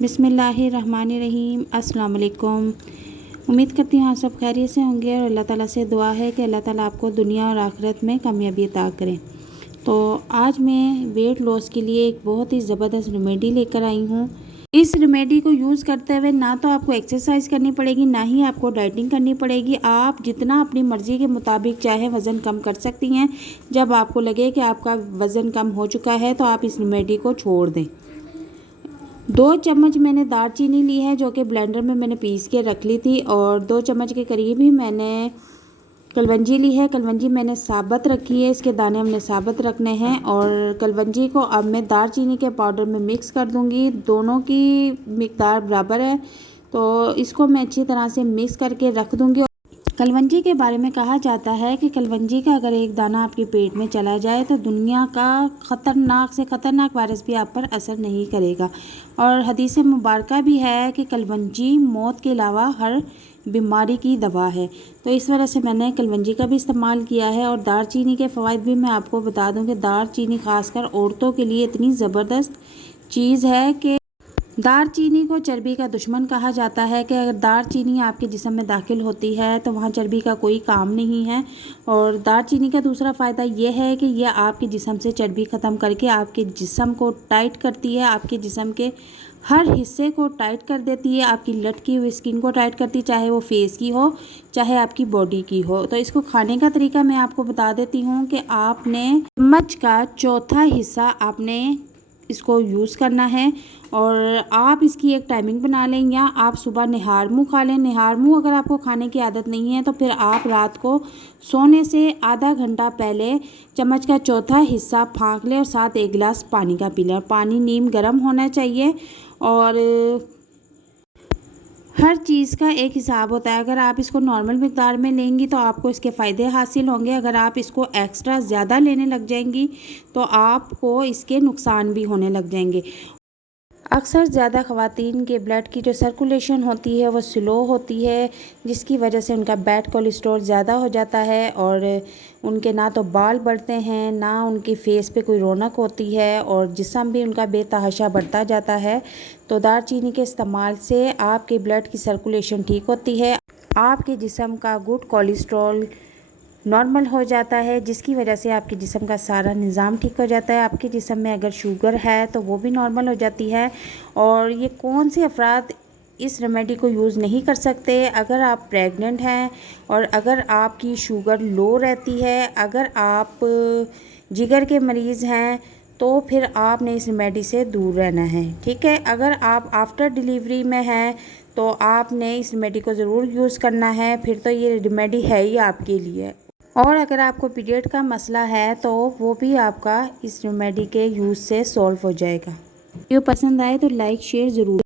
बिस्मिल्लाहिर्रहमानिर्रहीम। अस्सलाम वालेकुम। उम्मीद करती हूँ आप सब खैरियत से होंगे और अल्लाह ताला से दुआ है कि अल्लाह ताला आपको दुनिया और आखिरत में कामयाबी अता करें। तो आज मैं वेट लॉस के लिए एक बहुत ही ज़बरदस्त रेमेडी लेकर आई हूँ। इस रेमेडी को यूज़ करते हुए ना तो आपको एक्सरसाइज करनी पड़ेगी, ना ही आपको डाइटिंग करनी पड़ेगी। आप जितना अपनी मर्ज़ी के मुताबिक चाहे वज़न कम कर सकती हैं। जब आपको लगे कि आपका वज़न कम हो चुका है तो आप इस रेमेडी को छोड़ दें। 2 चम्मच मैंने दालचीनी ली है जो कि ब्लेंडर में मैंने पीस के रख ली थी, और 2 चम्मच के करीब ही मैंने कलवंजी ली है। कलवंजी मैंने साबुत रखी है, इसके दाने हमने साबुत रखने हैं। और कलवंजी को अब मैं दालचीनी के पाउडर में मिक्स कर दूंगी। दोनों की मिकदार बराबर है तो इसको मैं अच्छी तरह से मिक्स करके रख दूंगी। कलवंजी के बारे में कहा जाता है कि कलवंजी का अगर एक दाना आपके पेट में चला जाए तो दुनिया का ख़तरनाक से ख़तरनाक वायरस भी आप पर असर नहीं करेगा। और हदीस मुबारक भी है कि कलवंजी मौत के अलावा हर बीमारी की दवा है। तो इस वजह से मैंने कलवंजी का भी इस्तेमाल किया है। और दालचीनी के फ़वाइद भी मैं आपको बता दूं कि दालचीनी ख़ासकर औरतों के लिए इतनी ज़बरदस्त चीज़ है कि दालचीनी को चर्बी का दुश्मन कहा जाता है कि अगर दालचीनी आपके जिस्म में दाखिल होती है तो वहाँ चर्बी का कोई काम नहीं है। और दालचीनी का दूसरा फ़ायदा ये है कि यह आपके जिस्म से चर्बी ख़त्म करके आपके जिस्म को टाइट करती है, आपके जिस्म के हर हिस्से को टाइट कर देती है। आपकी लटकी हुई स्किन को टाइट करती है, चाहे वो फेस की हो चाहे आपकी बॉडी की हो। तो इसको खाने का तरीका मैं आपको बता देती हूँ कि आपने चम्मच का चौथा हिस्सा आपने इसको यूज़ करना है। और आप इसकी एक टाइमिंग बना लें, या आप सुबह निहार मुँह खा लें। निहार मुँह अगर आपको खाने की आदत नहीं है तो फिर आप रात को सोने से आधा घंटा पहले चम्मच का चौथा हिस्सा फाँक लें और साथ 1 गिलास पानी का पी लें। पानी नीम गर्म होना चाहिए। और हर चीज़ का एक हिसाब होता है। अगर आप इसको नॉर्मल मिक़दार में लेंगी तो आपको इसके फ़ायदे हासिल होंगे। अगर आप इसको एक्स्ट्रा ज़्यादा लेने लग जाएंगी तो आपको इसके नुकसान भी होने लग जाएंगे। अक्सर ज़्यादा ख़वातीन के ब्लड की जो सर्कुलेशन होती है वो स्लो होती है, जिसकी वजह से उनका बैड कोलेस्ट्रॉल ज़्यादा हो जाता है और उनके ना तो बाल बढ़ते हैं, ना उनकी फेस पे कोई रौनक होती है, और जिस्म भी उनका बेतहाशा बढ़ता जाता है। तो दालचीनी के इस्तेमाल से आपके ब्लड की सर्कुलेशन ठीक होती है, आपके जिस्म का गुड कोलेस्ट्रॉल नॉर्मल हो जाता है, जिसकी वजह से आपके जिस्म का सारा निज़ाम ठीक हो जाता है। आपके जिस्म में अगर शुगर है तो वो भी नॉर्मल हो जाती है। और ये कौन से अफराद इस रेमेडी को यूज़ नहीं कर सकते? अगर आप प्रेग्नेंट हैं और अगर आपकी शुगर लो रहती है, अगर आप जिगर के मरीज़ हैं तो फिर आपने इस रेमेडी से दूर रहना है, ठीक है। अगर आप आफ्टर डिलीवरी में हैं तो आपने इस रेमेडी को ज़रूर यूज़ करना है, फिर तो ये रेमेडी है ही आपके लिए। और अगर आपको पीरियड का मसला है तो वो भी आपका इस रेमेडी के यूज़ से सॉल्व हो जाएगा। वीडियो पसंद आए तो लाइक शेयर ज़रूर।